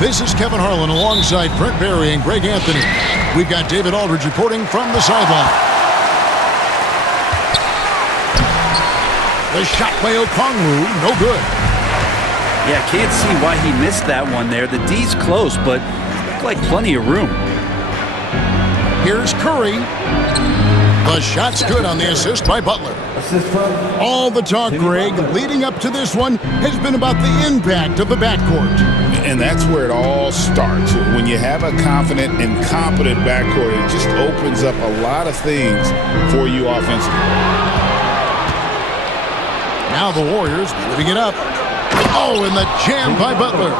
This is Kevin Harlan alongside Brent Barry and Greg Anthony. We've got David Aldridge reporting from the sideline. The shot by Okongwu, no good. Yeah, can't see why he missed that one there. The D's close, but looked like plenty of room. Here's Curry. The shot's good on the assist by Butler. All the talk, Greg, leading up to this one has been about the impact of the backcourt. And that's where it all starts. When you have a confident and competent backcourt, it just opens up a lot of things for you offensively. Now the Warriors moving it up. Oh, and the jam by Butler.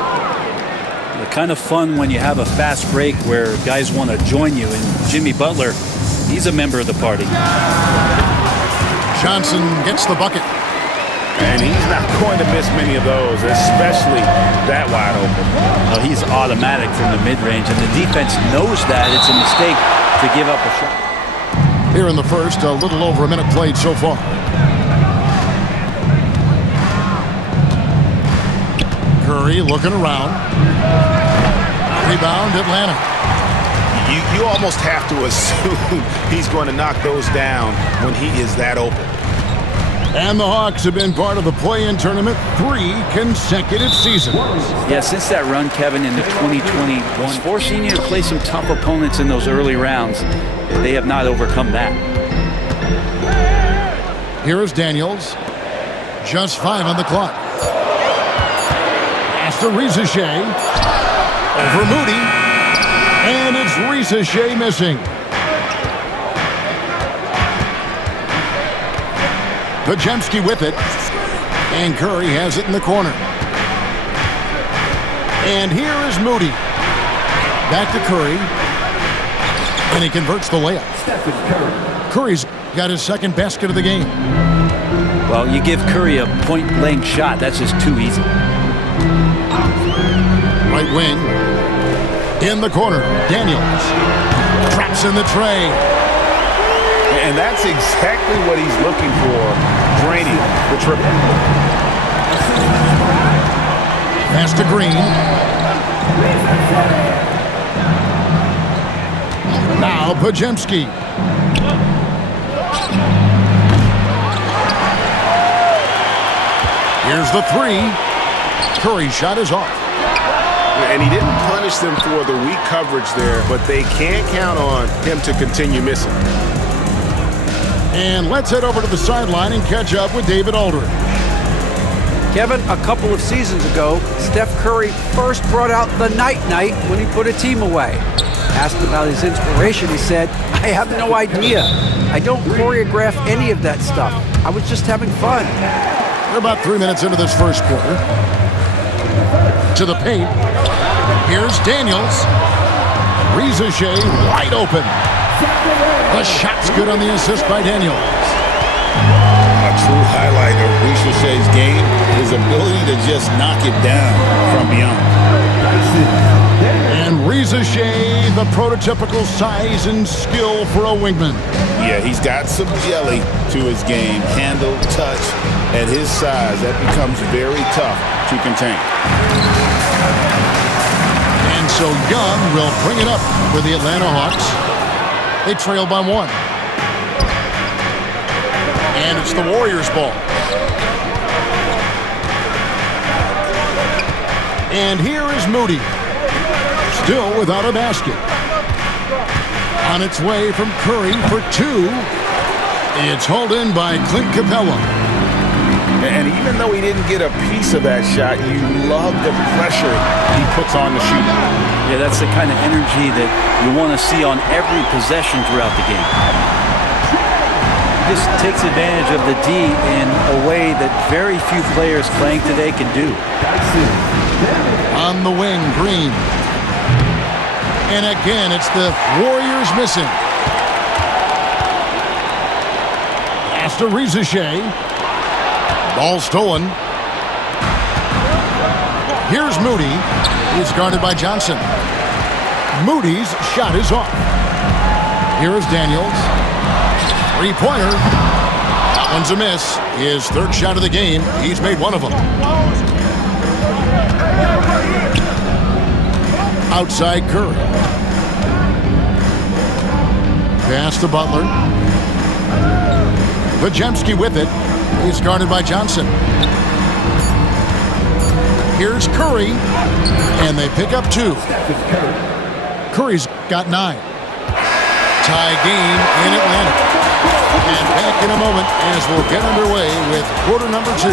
Kind of fun when you have a fast break where guys want to join you. And Jimmy Butler, he's a member of the party. Johnson gets the bucket. And he's not going to miss many of those, especially that wide open. Well, he's automatic from the mid-range, and the defense knows that it's a mistake to give up a shot. Here in the first, a little over a minute played so far. Curry looking around. Rebound, Atlanta. You almost have to assume he's going to knock those down when he is that open. And the Hawks have been part of the play-in tournament 3 consecutive seasons. Yeah, since that run, Kevin, in the 2021, forcing you to play some tough opponents in those early rounds, they have not overcome that. Here is Daniels. Just 5 on the clock. Pass to Shea. Over Moody. And it's Shea missing. Podziemski with it. And Curry has it in the corner. And here is Moody. Back to Curry. And he converts the layup. Curry's got his second basket of the game. Well, you give Curry a point-blank shot. That's just too easy. Right wing. In the corner. Daniels. Traps in the tray. And that's exactly what he's looking for. Draining the triple. Pass to Green. Now Podziemski. Here's the 3. Curry's shot is off. And he didn't punish them for the weak coverage there, but they can't count on him to continue missing. And let's head over to the sideline and catch up with David Aldridge. Kevin, a couple of seasons ago, Steph Curry first brought out the night-night when he put a team away. Asked about his inspiration, he said, "I have no idea. I don't choreograph any of that stuff. I was just having fun." We're about 3 minutes into this first quarter. To the paint. Here's Daniels. Shea wide open. The shot's good on the assist by Daniels. A true highlight of Shea's game, his ability to just knock it down from beyond. And Shea, the prototypical size and skill for a wingman. Yeah, he's got some jelly to his game. Handle, touch. At his size, that becomes very tough to contain. And so Young will bring it up for the Atlanta Hawks. They trail by 1. And it's the Warriors' ball. And here is Moody. Still without a basket. On its way from Curry for 2. It's hauled in by Clint Capella. And even though he didn't get a piece of that shot, you love the pressure he puts on the shooter. Yeah, that's the kind of energy that you want to see on every possession throughout the game. Just takes advantage of the D in a way that very few players playing today can do. On the wing, Green. And again, it's the Warriors missing. Pass to Shea. Ball stolen. Here's Moody. He's guarded by Johnson. Moody's shot is off. Here's Daniels. 3-pointer. That one's a miss. His third shot of the game. He's made one of them. Outside Curry. Pass to Butler. Podziemski with it. He's guarded by Johnson. Here's Curry. And they pick up 2. Curry's got 9. Tie game in Atlanta. And back in a moment as we'll get underway with quarter number 2.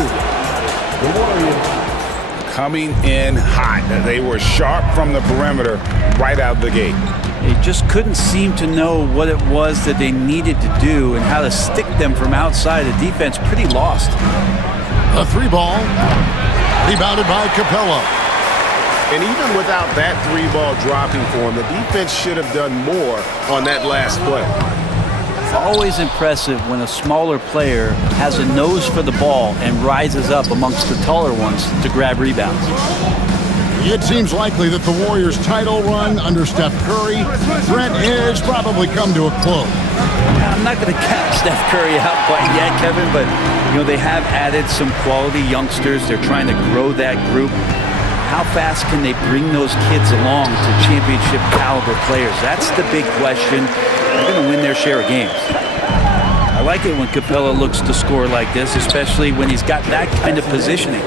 Coming in hot. They were sharp from the perimeter right out the gate. They just couldn't seem to know what it was that they needed to do and how to stick them from outside. The defense pretty lost. A 3-ball. Rebounded by Capella. And even without that 3-ball dropping for him, the defense should have done more on that last play. It's always impressive when a smaller player has a nose for the ball and rises up amongst the taller ones to grab rebounds. It seems likely that the Warriors' title run under Steph Curry threat has probably come to a close. I'm not going to count Steph Curry out quite yet, Kevin, but they have added some quality youngsters. They're trying to grow that group. How fast can they bring those kids along to championship caliber players? That's the big question. They're going to win their share of games. I like it when Capella looks to score like this, especially when he's got that kind of positioning.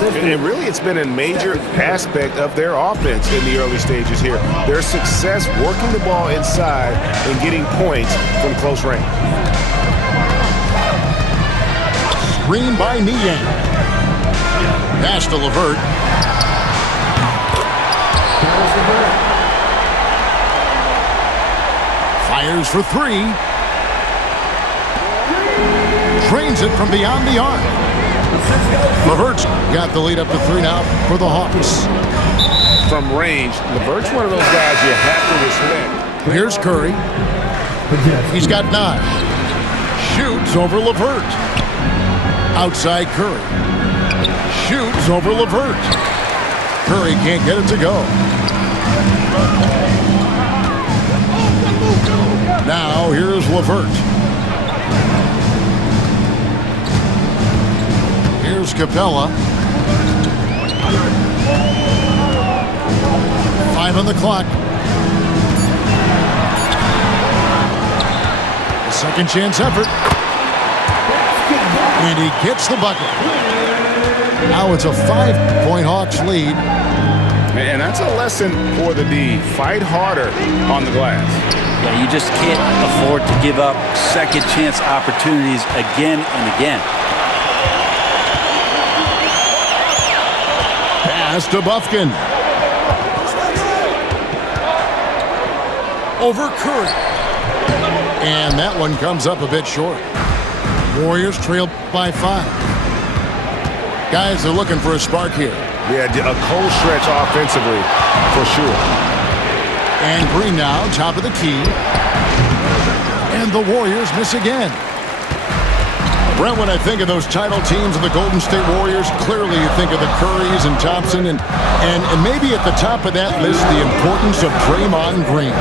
And really, it's been a major aspect of their offense in the early stages here. Their success working the ball inside and getting points from close range. Screen by Niang. Pass to LeVert. Fires for 3. Drains it from beyond the arc. LeVert's got the lead up to 3 now for the Hawks. From range, LeVert's one of those guys you have to respect. Here's Curry. He's got 9. Shoots over LeVert. Outside Curry. Shoots over LeVert. Curry can't get it to go. Now here's LeVert. Here's Capella. 5 on the clock. A second chance effort. And he gets the bucket. Now it's a 5-point Hawks lead. And that's a lesson for the D. Fight harder on the glass. Yeah, you just can't afford to give up second chance opportunities again and again. Pass to Bufkin. Over Curry. And that one comes up a bit short. Warriors trail by 5. Guys are looking for a spark here. Yeah, a cold stretch offensively, for sure. And Green now, top of the key. And the Warriors miss again. Brent, when I think of those title teams of the Golden State Warriors, clearly you think of the Currys and Thompson, and maybe at the top of that list, the importance of Draymond Green.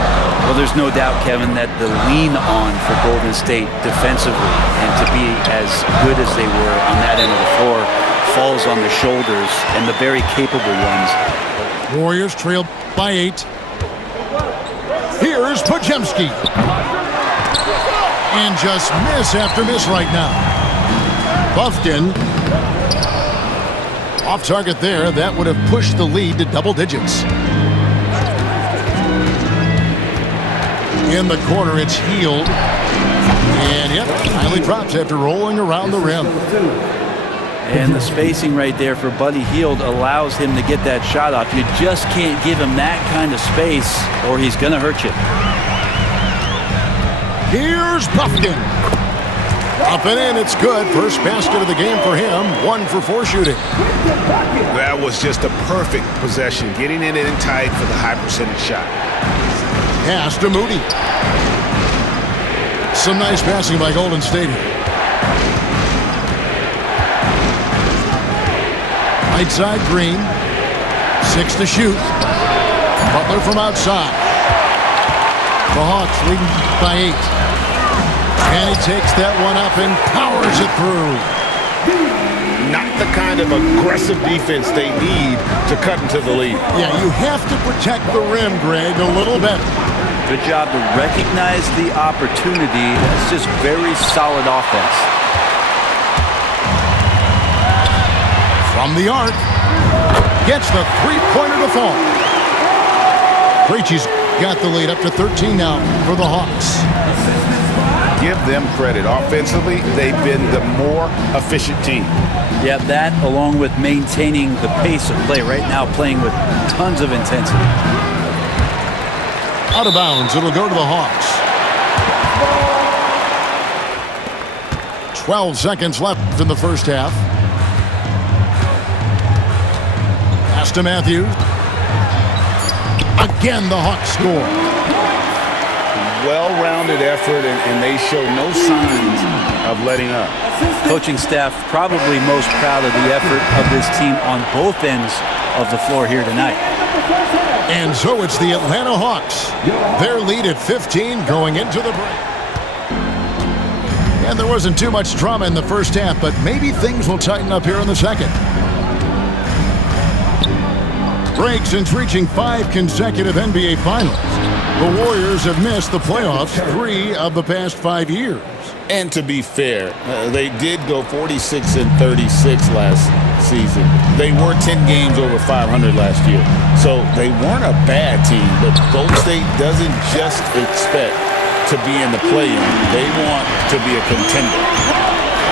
Well, there's no doubt, Kevin, that the lean on for Golden State defensively and to be as good as they were on that end of the floor falls on the shoulders and the very capable ones. Warriors trail by 8. Here's Podziemski. And just miss after miss right now. Bufkin off target there. That would have pushed the lead to double digits. In the corner, it's Hield. And yep, finally drops after rolling around the rim. And the spacing right there for Buddy Hield allows him to get that shot off. You just can't give him that kind of space or he's going to hurt you. Here's Bufkin. Up and in, it's good. First basket of the game for him. 1 for 4 shooting. That was just a perfect possession, getting it in tight for the high percentage shot. Pass to Moody. Some nice passing by Golden State here. Right side, Green. 6 to shoot. Butler from outside. The Hawks leading by 8. And he takes that one up and powers it through. not the kind of aggressive defense they need to cut into the lead. Yeah, you have to protect the rim, Greg, a little better. Good job to recognize the opportunity. It's just very solid offense. From the arc, gets the three-pointer to fall. Krejci's got the lead up to 13 now for the Hawks. Give them credit. Offensively, they've been the more efficient team. Yeah, that along with maintaining the pace of play right now, playing with tons of intensity. Out of bounds, it'll go to the Hawks. 12 seconds left in the first half. Pass to Matthews. Again, the Hawks score. Well-rounded effort, and they show no signs of letting up. Coaching staff probably most proud of the effort of this team on both ends of the floor here tonight. And so it's the Atlanta Hawks. Their lead at 15 going into the break. And there wasn't too much drama in the first half, but maybe things will tighten up here in the second. Break since reaching 5 consecutive NBA Finals. The Warriors have missed the playoffs 3 of the past 5 years. And to be fair, they did go 46-36 last season. They were 10 games over 500 last year. So they weren't a bad team, but Golden State doesn't just expect to be in the play-in. They want to be a contender.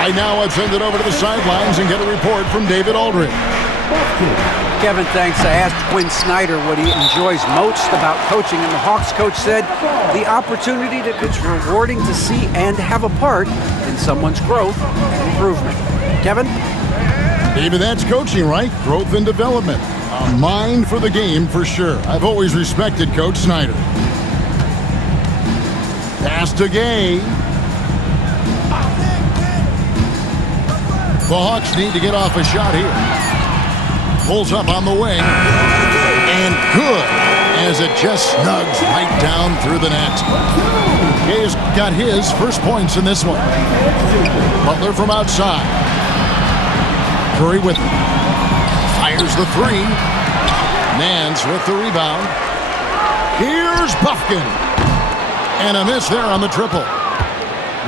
Right now, I've sent it over to the sidelines and get a report from David Aldridge. Kevin, thanks. I asked Quinn Snyder what he enjoys most about coaching, and the Hawks coach said the opportunity that it's rewarding to see and have a part in someone's growth and improvement. Kevin? Maybe that's coaching, right? Growth and development. A mind for the game for sure. I've always respected Coach Snyder. Pass to Gay. The Hawks need to get off a shot here. Pulls up on the wing. And good, as it just snugs right down through the net. Gay's got his first points in this one. Butler from outside. Curry with fires the three. Nance with the rebound. Here's Buffkin. And a miss there on the triple.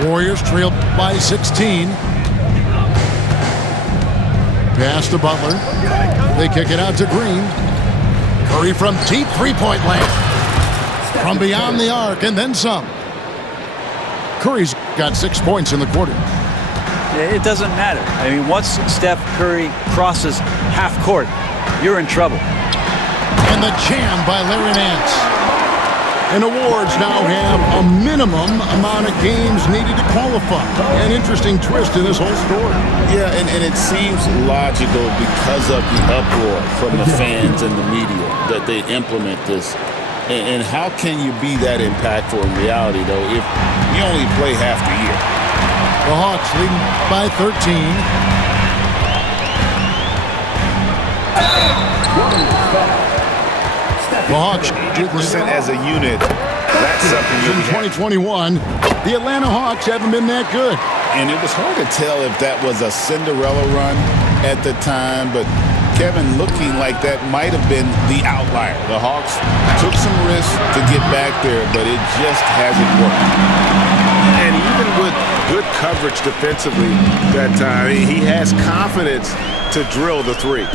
Warriors trail by 16. Pass to Butler. They kick it out to Green. Curry from deep three-point land. From beyond the arc and then some. Curry's got 6 points in the quarter. It doesn't matter. I mean, once Steph Curry crosses half court, you're in trouble. And the jam by Larry Nance. And awards now have a minimum amount of games needed to qualify. An interesting twist in this whole story. Yeah, and it seems logical because of the uproar from the fans and the media that they implement this. And how can you be that impactful in reality, though, if you only play half the year? The Hawks leading by 13. The Hawks 2% as a unit. That's something in 2021. The Atlanta Hawks haven't been that good. And it was hard to tell if that was a Cinderella run at the time, but Kevin, looking like that might have been the outlier. The Hawks took some risks to get back there, but it just hasn't worked. And even with good coverage defensively that time, he has confidence to drill the three.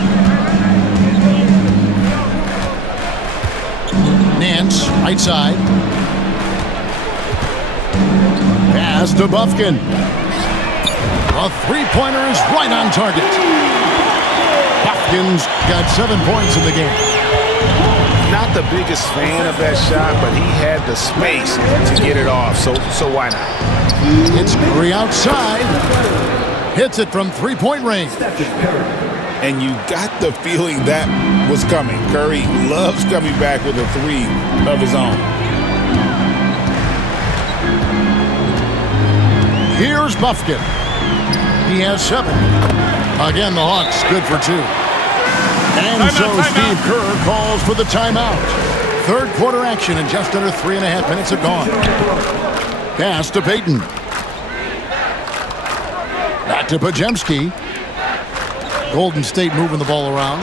Nance, right side. Pass to Buffkin. A three-pointer is right on target. Buffkin's got 7 points in the game. Not the biggest fan of that shot, but he had the space to get it off, so why not? It's Curry outside. Hits it from three-point range. And you got the feeling that was coming. Curry loves coming back with a three of his own. Here's Buffkin. He has 7. Again, the Hawks good for 2. And so Steve Kerr calls for the timeout. Third quarter action and just under 3.5 minutes have gone. Pass to Payton. Back to Podziemski. Golden State moving the ball around.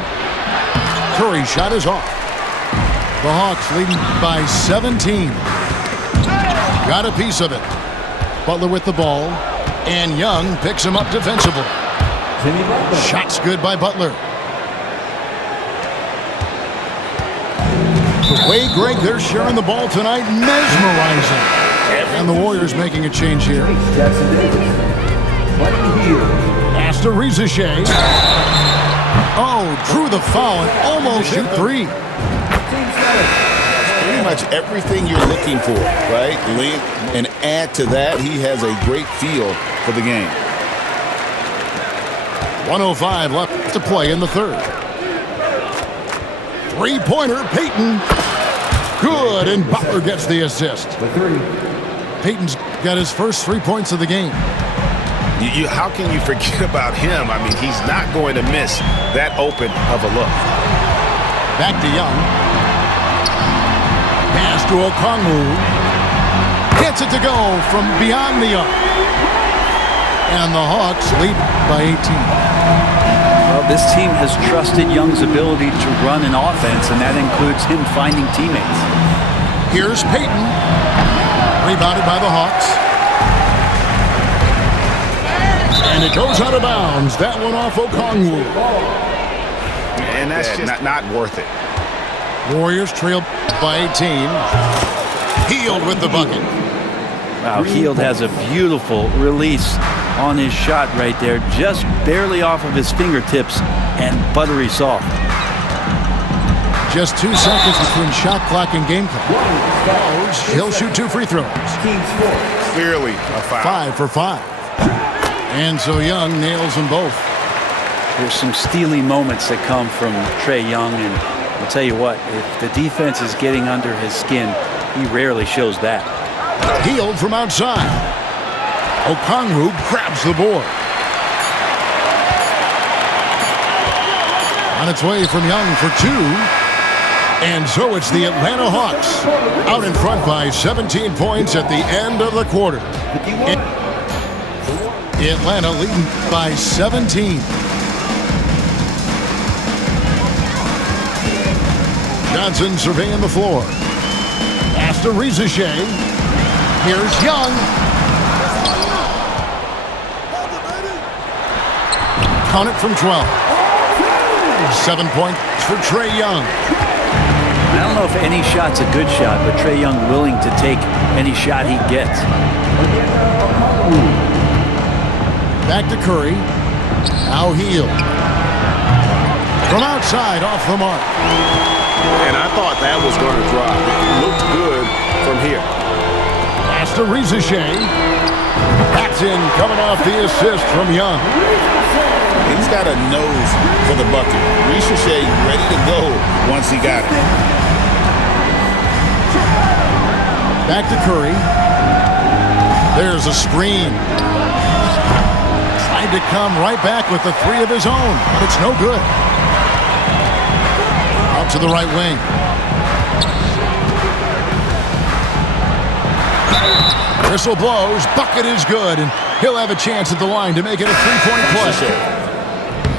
Curry's shot is off. The Hawks leading by 17. Got a piece of it. Butler with the ball. And Young picks him up defensively. Shot's good by Butler. The way, Greg, they're sharing the ball tonight, mesmerizing. And the Warriors making a change here. Pass to Rizachet. Oh, drew the foul and almost shoot three. Pretty much everything you're looking for, right? Length, and add to that, he has a great feel for the game. 1:05 left to play in the third. Three-pointer, Payton. Good, and Butler gets the assist. Payton's got his first 3 points of the game. How can you forget about him? I mean, he's not going to miss that open of a look. Back to Young. Pass to Okongwu. Gets it to go from beyond the arc. And the Hawks lead by 18. Well, this team has trusted Young's ability to run an offense, and that includes him finding teammates. Here's Payton. Rebounded by the Hawks. And it goes out of bounds. That one off Okongwu. And that's just not worth it. Warriors trail by 18. Hield with the bucket. Wow, Hield has a beautiful release on his shot right there, just barely off of his fingertips and buttery soft. Just 2 seconds between shot clock and game clock. He'll shoot 2 free throws. Clearly a foul. 5 for 5. And so Young nails them both. There's some steely moments that come from Trae Young, and I'll tell you what, if the defense is getting under his skin, he rarely shows that. Hield from outside. Okongwu grabs the board. On its way from Young for 2. And so it's the Atlanta Hawks out in front by 17 points at the end of the quarter. Atlanta leading by 17. Johnson surveying the floor. Pass to Rizachet. Here's Young. Count it from 12. 7 points for Trae Young. I don't know if any shot's a good shot, but Trae Young willing to take any shot he gets. Back to Curry. Now Hield. From outside, off the mark. And I thought that was going to drop. It looked good from here. Pass to Rizachet. Backs in, coming off the assist from Young. He's got a nose for the bucket. Rizachet ready to go once he got it. Back to Curry. There's a screen. Tried to come right back with the 3 of his own, but it's no good. Out to the right wing. Whistle blows. Bucket is good, and he'll have a chance at the line to make it a 3-point play.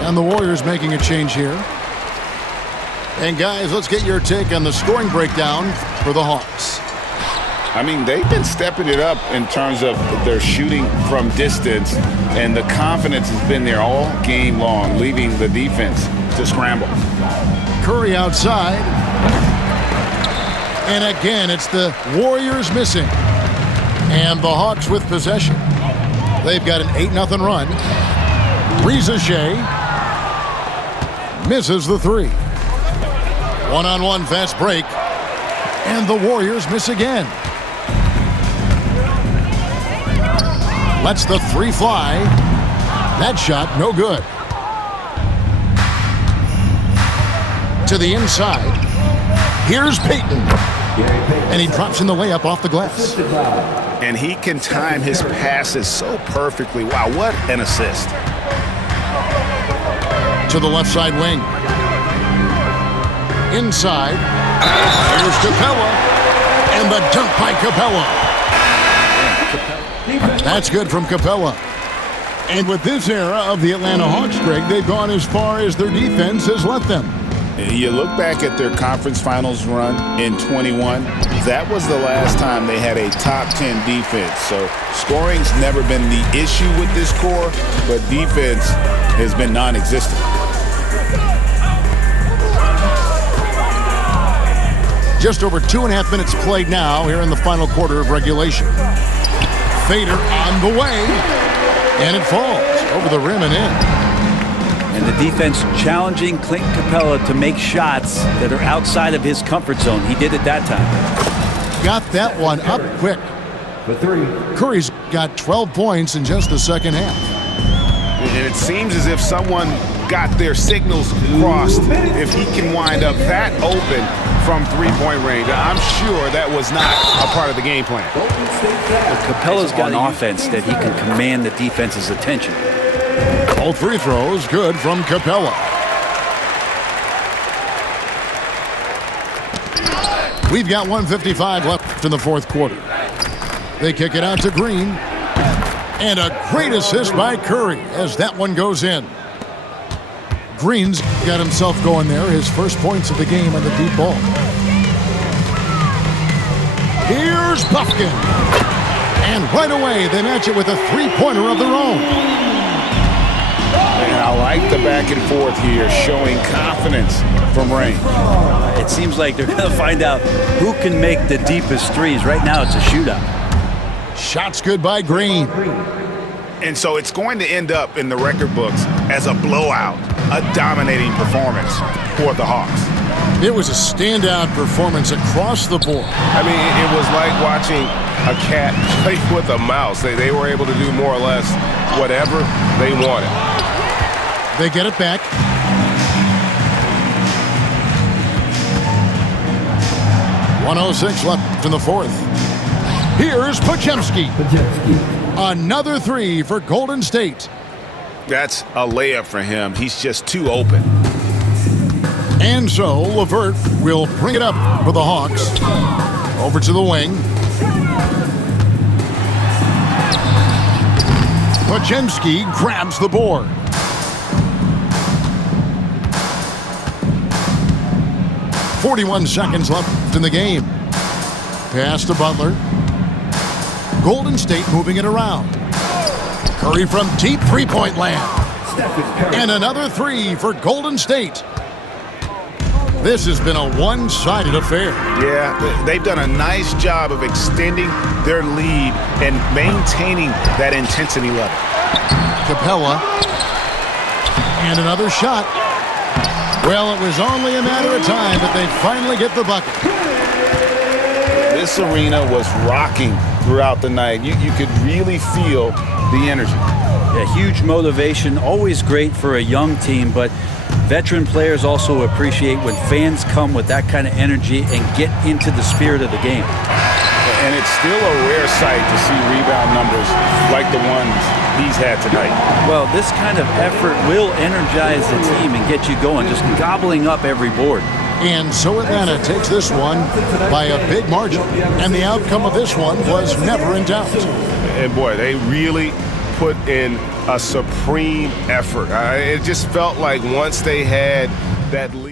And the Warriors making a change here. And guys, let's get your take on the scoring breakdown for the Hawks. I mean, they've been stepping it up in terms of their shooting from distance, and the confidence has been there all game long, leaving the defense to scramble. Curry outside. And again, it's the Warriors missing. And the Hawks with possession. They've got an 8-0 run. Rizachet misses the 3. One-on-one fast break. And the Warriors miss again. Lets the 3 fly. That shot, no good. To the inside. Here's Payton. And he drops in the layup off the glass. And he can time his passes so perfectly. Wow, what an assist. To the left side wing. Inside. Here's Capella. And the dunk by Capella. That's good from Capella. And with this era of the Atlanta Hawks, Greg, they've gone as far as their defense has let them. You look back at their conference finals run in 21, that was the last time they had a top 10 defense. So scoring's never been the issue with this core, but defense has been non-existent. Just over 2.5 minutes played now here in the final quarter of regulation. Fader on the way, and it falls over the rim and in. And the defense challenging Clint Capella to make shots that are outside of his comfort zone. He did it that time. Got that one up quick. Curry's got 12 points in just the second half. And it seems as if someone got their signals crossed if he can wind up that open from three-point range. I'm sure that was not a part of the game plan. Capella's got an offense that he can command the defense's attention. All free throws good from Capella. We've got 1:55 left in the fourth quarter. They kick it out to Green. And a great assist by Curry as that one goes in. Green's got himself going there, his first points of the game on the deep ball. Here's Buffkin. And right away, they match it with a three-pointer of their own. And I like the back and forth here, showing confidence from range. It seems like they're going to find out who can make the deepest threes. Right now, it's a shootout. Shots good by Green. And so it's going to end up in the record books as a blowout, a dominating performance for the Hawks. It was a standout performance across the board. I mean, it was like watching a cat play with a mouse. They were able to do more or less whatever they wanted. They get it back. .106 left in the fourth. Here's Podziemski. Another three for Golden State. That's a layup for him. He's just too open. And so LeVert will bring it up for the Hawks. Over to the wing. Podziemski grabs the board. .41 seconds left in the game. Pass to Butler. Golden State moving it around. Curry from deep three-point land. And another three for Golden State. This has been a one-sided affair. Yeah, they've done a nice job of extending their lead and maintaining that intensity level. Capella. And another shot. Well, it was only a matter of time, but they finally get the bucket. This arena was rocking throughout the night. You could really feel the energy. Yeah, huge motivation, always great for a young team, but veteran players also appreciate when fans come with that kind of energy and get into the spirit of the game. And it's still a rare sight to see rebound numbers like the ones he's had tonight. Well, this kind of effort will energize the team and get you going, just gobbling up every board. And so Atlanta takes this one by a big margin. And the outcome of this one was never in doubt. And boy, they really put in a supreme effort. It just felt like once they had that lead.